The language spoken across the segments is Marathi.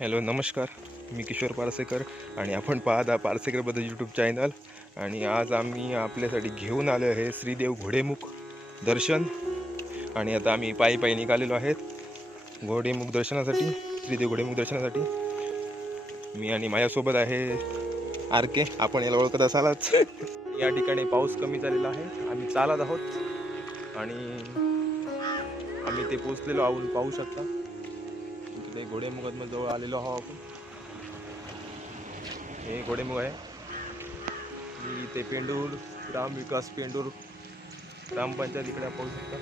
हॅलो नमस्कार, मी किशोर पारसेकर आणि आपण पाहता पारसेकरबद्दल यूट्यूब चॅनल. आणि आज आम्ही आपल्यासाठी घेऊन आलो आहे श्रीदेव घोडेमुख दर्शन. आणि आता आम्ही पायी पायी निघालेलो आहेत घोडेमुख दर्शनासाठी, श्रीदेव घोडेमुख दर्शनासाठी. मी आणि माझ्यासोबत आहे RK, आपण याला ओळखत असालच. या ठिकाणी पाऊस कमी झालेला आहे, आम्ही चालत आहोत आणि आम्ही ते पोचलेलो आहोत, पाहू शकता. इकडे घोडेमुखात जवळ आलेलो आहोत आपण. हे घोडेमुख आहे. इथे पेंडूर ग्राम विकास पेंडूर ग्रामपंचायत इकडे पाहू शकता.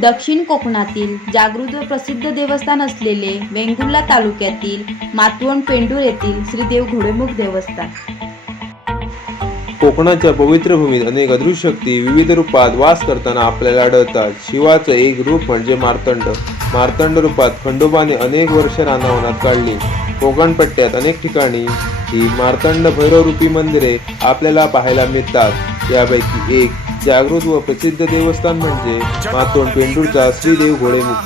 दक्षिण कोकणातील जागृत व प्रसिद्ध देवस्थान असलेले वेंगुर्ला तालुक्यातील मातवण पेंडूर येथील श्रीदेव घोडेमुख देवस्थान. कोकणाच्या पवित्र भूमीत अनेक अदृश्य शक्ती विविध रूपात वास करताना आपल्याला आढळतात. शिवाचं एक रूप म्हणजे मार्तंड. मार्तंड रूपात खंडोबाने अनेक वर्ष रानावनात काढली. कोकण पट्ट्यात अनेक ठिकाणी ही मार्तंड भैरवरूपी मंदिरे आपल्याला पाहायला मिळतात. यापैकी एक जागृत व प्रसिद्ध देवस्थान म्हणजे मातोंड पेंडूरचा श्रीदेव घोडेमुख.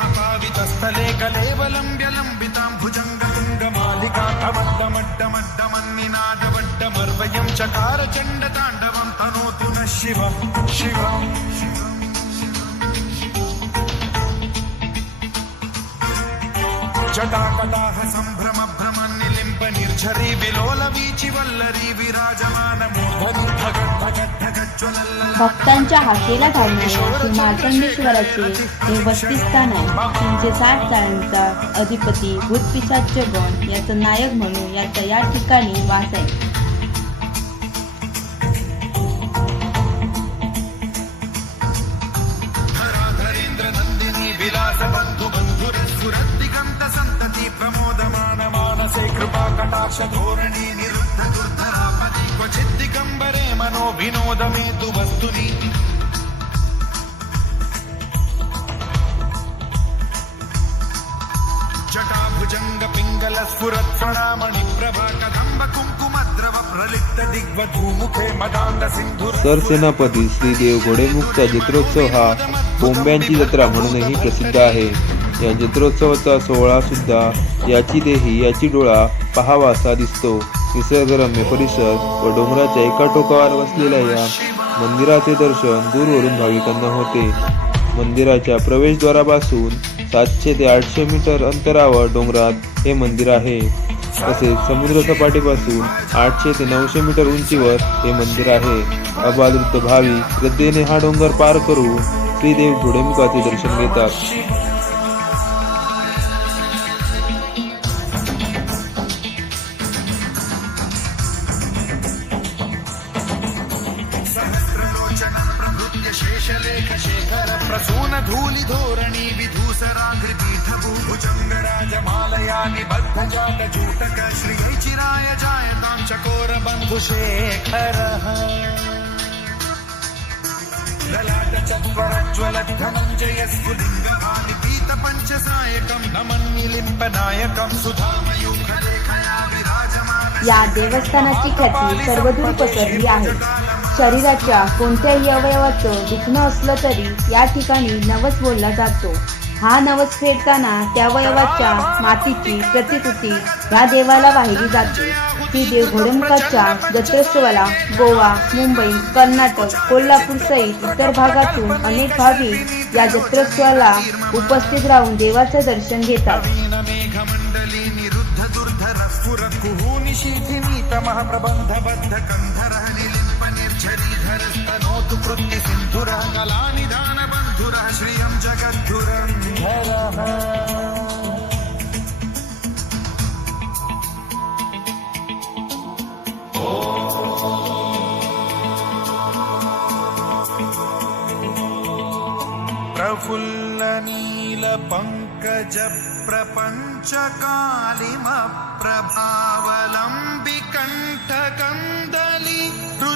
जटाकटाह संभ्रम भ्रम निलिंप निर्झरी विलोल वीची वल्लरी विराजमान मूर्धनी धगट धगट धगट ज्वलल. भक्तांच्या हाकेला घालणारे श्री मार्तंडेश्वराचे हे वसतिस्थान आहे. 360 चाळांचा अधिपती भूतपिशाच गण याचा नायक म्हणून याचा या ठिकाणी वास आहे. धराधरेंद्र नंदिनी विलास बंधु बंधुर सुरत दिगंत संतती प्रमोदमान मानसे कृपा कटाक्ष धोरणी निरुद्ध दुर्धरापदी क्वचित दिगंबरे मनो विनोद मेतु वस्तुनी. जटाभुजंग पिंगल स्फुरत फणामणि प्रभा कदंब कुंकुमद्रव प्रलिप्त दिग्वधूमुखे मदांध सिंधुर. सरसेनापती श्रीदेव घोडेमुखचा जत्रोत्सव हा कोंब्यांची जत्रा म्हणूनही प्रसिद्ध आहे. या जत्रोत्सवाचा सोहळा सुद्धा याची देही याची डोळा पहावा असा दिसतो. निसर्गरम्य परिसर व डोंगराच्या एका टोकावर वसलेल्या या मंदिराचे दर्शन दूरवरून भाविकांना होते. मंदिराच्या प्रवेशद्वारापासून 700 ते 800 मीटर अंतरावर डोंगरात हे मंदिर आहे. तसेच समुद्र सपाटीपासून 800 ते 900 मीटर उंचीवर हे मंदिर आहे. अबालवृद्ध भाविक श्रद्धेने हा डोंगर पार करून श्रीदेव घोडेमुखाचे दर्शन घेतात. शेषलेख शेखर प्रसून धूलि धोरणी विधूसराघ्रि पीठ भूभुजंग राजमालया निबद्ध जात जूटक श्रियै चिराय जायतां चकोर बंधु शेखर. ललाट चत्वरज्वल धनंजय स्फुलिंग भानि पीत पंचसायकं नमन्निलिंप नायकं सुधामयूख लेखया विराजमान. या देवस्थानाची ख्याती सर्वदूर पसरली आहे. शरीराच्या कोणत्याही अवयवाचं दुखणं असलं तरी या ठिकाणी नवस बोलला जातो. हा नवस फेडताना त्या अवयवाच्या मातीची प्रतिकृती ह्या देवाला वाहिली जाते. श्रीदेव घोडेमुखाच्या जत्रोत्सवाला गोवा, मुंबई, कर्नाटक, कोल्हापूर सहित इतर भागातून अनेक भाविक या जत्रोत्सवाला उपस्थित राहून देवाचं दर्शन घेतात. प्रबंधबद्ध कंधरः निलिंप निर्झरीधरस्तनोतु कृत्ति सिंधुरः कलानिधान बंधुरः श्रियं जगद्धुरंधरः. प्रफुल्ल नील पंकज प्रपंच कालिम प्रभावलंबि कंठ कंदली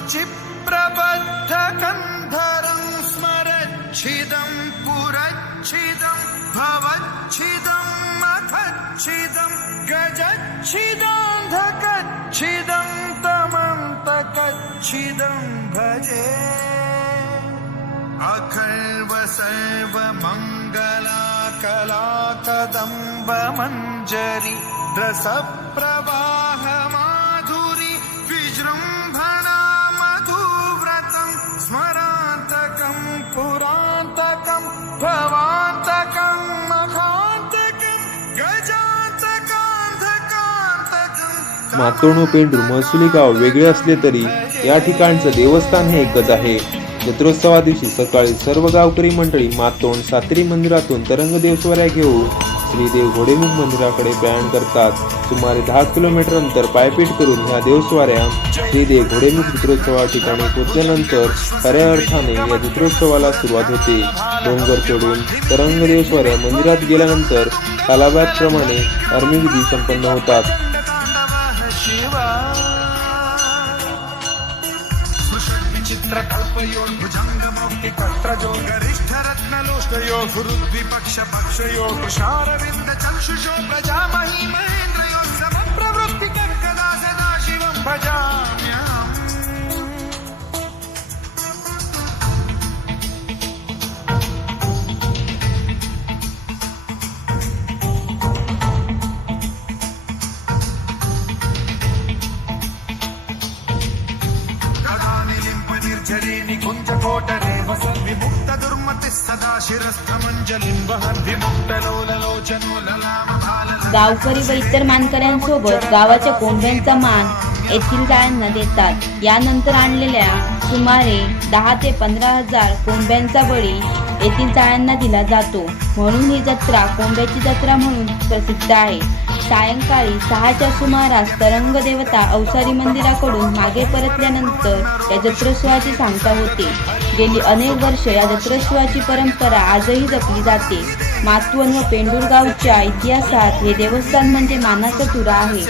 क्षिप्रबद्धकन्धरं स्मरच्छिदं पुरच्छिदं भवच्छिदं मखच्छिदं गजच्छिदान्धकच्छिदं तमन्तकच्छिदं भजे अखर्व सर्व मंगला कला कदम्ब मंजरी रस प्रवाह माधुरी विजृंभणा मधुव्रतं स्मरान्तकं पुरान्तकं भवान्तकं मखान्तकं गजान्तकान्धकान्तकं मातोंड व पेंडूर महसुली गाव वेगळे असले तरी या ठिकाणचं देवस्थान हे एकच आहे. जत्रोत्सवा दिवशी सकाळी सर्व गावकरी मंडळी मातोंड सातेरी मंदिरातून तरंग देवस्वाऱ्या घेऊन श्रीदेव घोडेमुख मंदिराकडे प्रयाण करतात. सुमारे 10 किलोमीटर अंतर पायपीट करून ह्या देवस्वाऱ्या श्रीदेव घोडेमुख जत्रोत्सवा ठिकाणी पोहोचल्यानंतर खऱ्या अर्थाने या जत्रोत्सवाला सुरुवात होते. डोंगर चढून तरंग देवस्वाऱ्या मंदिरात गेल्यानंतर कालाबादप्रमाणे धार्मिक विधी संपन्न होतात. चित्रकल्पयो भुजंगमौक्तिकत्रजो गरिष्ठरत्नलोष्टयो गुरुद्विपक्ष पक्षयो तुषारविन्द चक्षुषो प्रजामहि महेन्द्रयो समप्रवृत्ति कर्कदा सदा शिवं भजाम्यहम् निर्झरी निकुंज कोटरे वसन् विमुक्त दुर्मति सदा शिरस्थमंजलिं वहन् विमुक्त लोललोचनो ललाम भाल गावकरी व इतर मानकऱ्यांसोबत गावाच्या कोंबड्यांचा मान येथील गायांना देतात. यानंतर आणलेल्या सुमारे 10 ते 15 हजार कोंबड्यांचा बळी येथील जाळ्यांना दिला जातो. म्हणून ही जत्रा कोंबड्याची जत्रा म्हणून प्रसिद्ध आहे. सायंकाळी 6च्या सुमारास तरंग देवता अवसारी मंदिराकडून मागे परतल्यानंतर या जत्रोत्सवाची सांगता होते. गेली अनेक वर्ष या जत्रोत्सवाची परंपरा आजही जपली जाते. मातवण व पेंडूर गावच्या इतिहासात हे देवस्थान म्हणजे मानाचा तुरा आहे.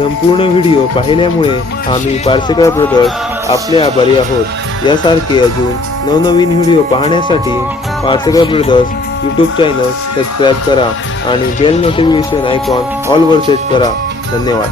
संपूर्ण व्हिडिओ पाहिल्यामुळे आम्ही पारसेकर ब्रदर्स आपले आभारी आहोत. यासारखे अजून नवनवीन व्हिडिओ पाहण्यासाठी Parsekar brothers YouTube channel subscribe करा आणि बेल नोटिफिकेशन आयकॉन ऑलवर सेट करा. धन्यवाद.